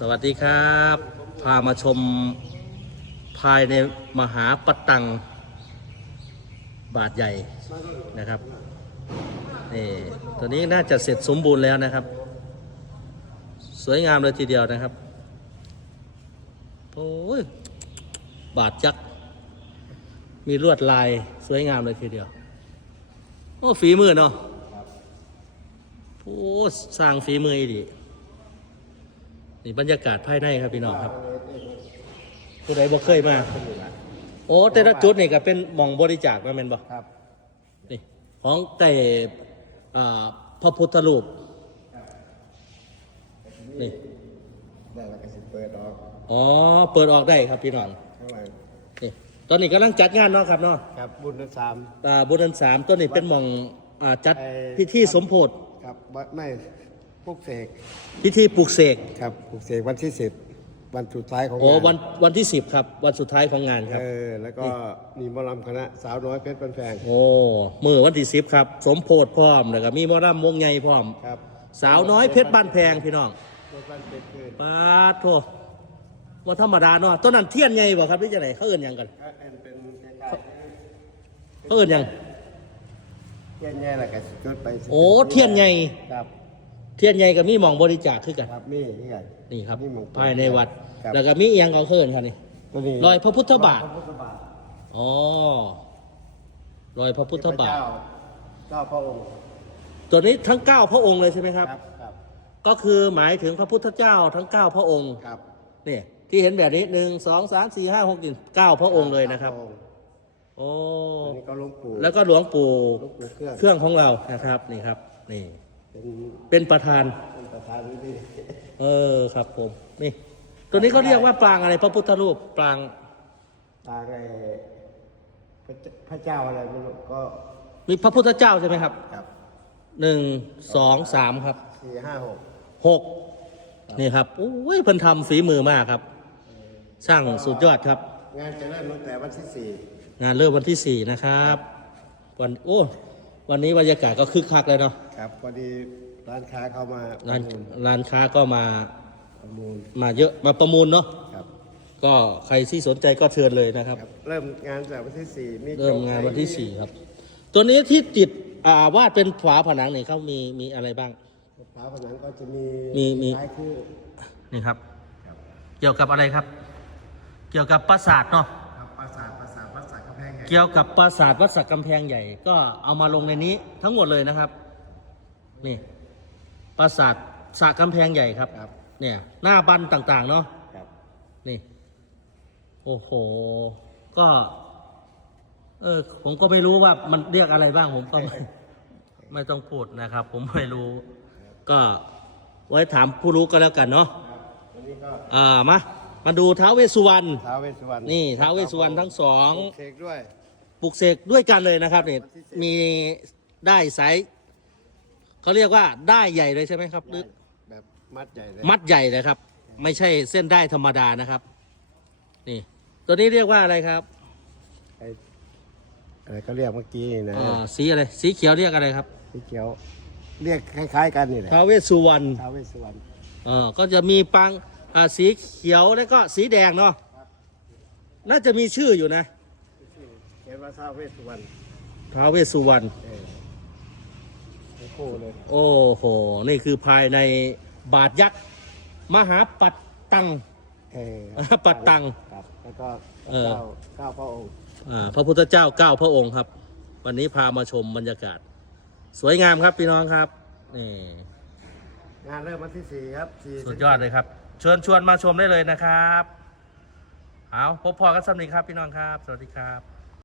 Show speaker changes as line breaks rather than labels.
สวัสดีครับ พามาชมภายในมหาปตังบาทใหญ่นะครับนี่ตัวนี้น่าจะเสร็จสมบูรณ์แล้วนะครับ สวยงามเลยทีเดียวนะครับโอ้ยบาทยักษ์มีลวดลายสวยงามเลยทีเดียว โอ้ฝีมือเนาะโอ้สร้างฝีมืออีดี นี่บรรยากาศภายในครับพี่น้องครับผู้ใดบ่เคยมา โอ้แต่ละจุดนี่ก็เป็นหมองบริจาคมาแม่นบ่
ครับ
นี่ของแต่อ่าพระพุทธรูปนี่
ได้แล้วก็สิเปิดออก
อ๋อเปิดออกได้ครับพี่น้อง
ข้างหลัง
นี่ตอนนี้กำลังจัดงานเนาะครับเนาะ
ครับบุญทั้งสาม
อ่าบุญเดือนสามต้นนี้เป็นหมองอ่าจัด
ไอ้
พิธีสมโพธิ
ครับวัดไม่ ปลุกเสก
พิธีปลุกเสก
ครับปลุกเสกวันที่สิบวันสุดท้ายของ
โอ้
งาน
วันวันที่สิบครับ วันสุดท้ายของงานครับ
เออแล้วก็มีหมอลำคณะสาวน้อยเพชรปันแพง
โอ้มือวันที่สิบครับ สมโพธิพร้อมแล้วก็มีหมอรำวงใหญ่พร้อม
ครับ
สาวน้อยเพชรบ้านแพงพี่น้อง
เพชรปันเป็นคืน
ปาดโทว่าธรรมดาเนาะต้นนั้นเทียนใหญ่บ่ครับหรือจะไหนเขาเอื่นหยังกัน
ก็เป็นเป็นใกล้
เขาเอื่นหยัง
ๆเทียนแย่แล้วก็สิจุดไปสิ
โอ้เทียนใหญ่
ครับ
เทียนใหญ่กับมีหมองบริจาคคือกัน
ครับนี่นี่ไง
นี่ครับ
นี่หม่อง
ภายในวัด
ครับ
แล้วก็มีอีหยังของเขาเอื่นครับนี่
ตัวนี้
รอยพระพุทธบาท
พระพุทธบาท
อ๋อรอยพระพุทธบาท
เจ้เจ้าพระองค์
ตัวนี้ทั้งเก้าพระองค์เลยใช่ไหมครับ
ครับ ครับ
ก็คือหมายถึงพระพุทธเจ้าทั้งเก้าพระองค์
ครับ
เนี่ยที่เห็นแบบนี้หนึ่งสองสามสี่ห้าหกเจ็ดเก้าพระองค์เลยนะครับ
พอง
โอ้
อันนี้ก็หลวงปู่
แล้วก็หลวงปู่
หลวงปู่เครื่อง
เครื่องของเรานะครับนี่ครับ นี่
เป็น
เป็นประธาน
เป็นประธานวิธี
เออครับผมนี่ ตัวนี้เขาเรียกว่าปรางอะไร พระพุทธรูปปราง
ตาไอ้พระเจ้าพระเจ้าอะไรไม่รู้ก็
มีพระพุทธเจ้าใช่ไหมครับ
ครับ
หนึ่งสองสามครับ
สี่ห้าหก
หกนี่ครับโอ้ยเพิ่นทำฝีมือมากครับช่างสุดยอดครับ
งานจะเริ่มตั้งแต่วันที่สี่
งานเริ่มวันที่สี่นะครับ วันโอ้ วันนี้บรรยากาศก็คึกคักเลยเนาะ
ครับพอดีร้านค้าเข้ามาป
ร้าน
ระมูล
ร้านค้าก็มา
ประมูล
มาเยอะมาประมูลเนาะ
ครับ
ก็ใครที่สนใจก็เชิญเลยนะครับ
ครับ เริ่มงานแต่วันที่สี่มี
เริ่มงานวันที่สี่ครับ ตัวนี้ที่ติดอ่าวาดเป็นฝาผนังเนี่ยเขามีมีอะไรบ้าง
ฝาผนังก็จะมี
มีมี
ท้ายคือ
นี่ครับ
ครับ
เกี่ยวกับอะไรครับ เกี่ยวกับปราสาทเนาะ
ครับปราสาท
เกี่ยวกับปราสาทวัดสักกำแพงใหญ่ ก็เอามาลงในนี้ทั้งหมดเลยนะครับ นี่ ปราสาทสักกำแพงใหญ่ครับ
ครับ
เนี่ย หน้าบันต่างๆ เนาะ
ครับ
นี่ โอ้โห ก็ เออ ผมก็ไม่รู้ว่ามันเรียกอะไรบ้างผมก็ไม่ ไม่ต้องพูดนะครับ ผมไม่รู้ ก็ไว้ถามผู้รู้ก็แล้วกันเนาะ
ครับวันนี้ก็
อ่ามา มาดูท้าวเวสสุวรรณ
ท้าวเวสสุวรรณ
นี่ท้าวเวสสุวรรณทั้งสอง
ปลูกเสกด้วย
ปลุกเสกด้วยกันเลยนะครับนี่มีได้สายเขาเรียกว่าได้ใหญ่เลยใช่ไหมครับหรือ
แบบมัดใหญ่เลย
มัดใหญ่เลยครับ ไม่ใช่เส้นได้ธรรมดานะครับ นี่ ตัวนี้เรียกว่าอะไรครับ
ไอ้อะไรก็เรียกเมื่อกี้นะ
อ่าสีอะไรสีเขียวเรียกอะไรครับ
สีเขียวเรียกคล้าย ๆ กันนี่แหละ
ท้าวเวสสุวรรณ
ท้าวเวสสุวรรณ
เออก็จะมีปัง อ่าสีเขียวแล้วก็สีแดงเนาะน่าจะมีชื่ออยู่นะ
เขียนว่าท้าวเวสสุวรรณ
ท้าวเวสสุวรรณ
เออทั้งคู่เลย
โอ้โห นี่คือภายในบาทยักษ์มหาปัตตัง
เออ
ปัดตัง
ครับแล้วก็พ
เอ
ระ
อ
เจ้าเก้าพระองค์
อ่าพระพุทธเจ้าเก้าพระองค์ครับ วันนี้พามาชมบรรยากาศ สวยงามครับพี่น้องครับนี่
งานเริ่มวันที่สี่ครับ
สุดยอดเลยครับ เชิญชวนมาชมได้เลยนะครับ เอาพบพอกันสำนึกครับพี่น้องครับ สวัสดีครับ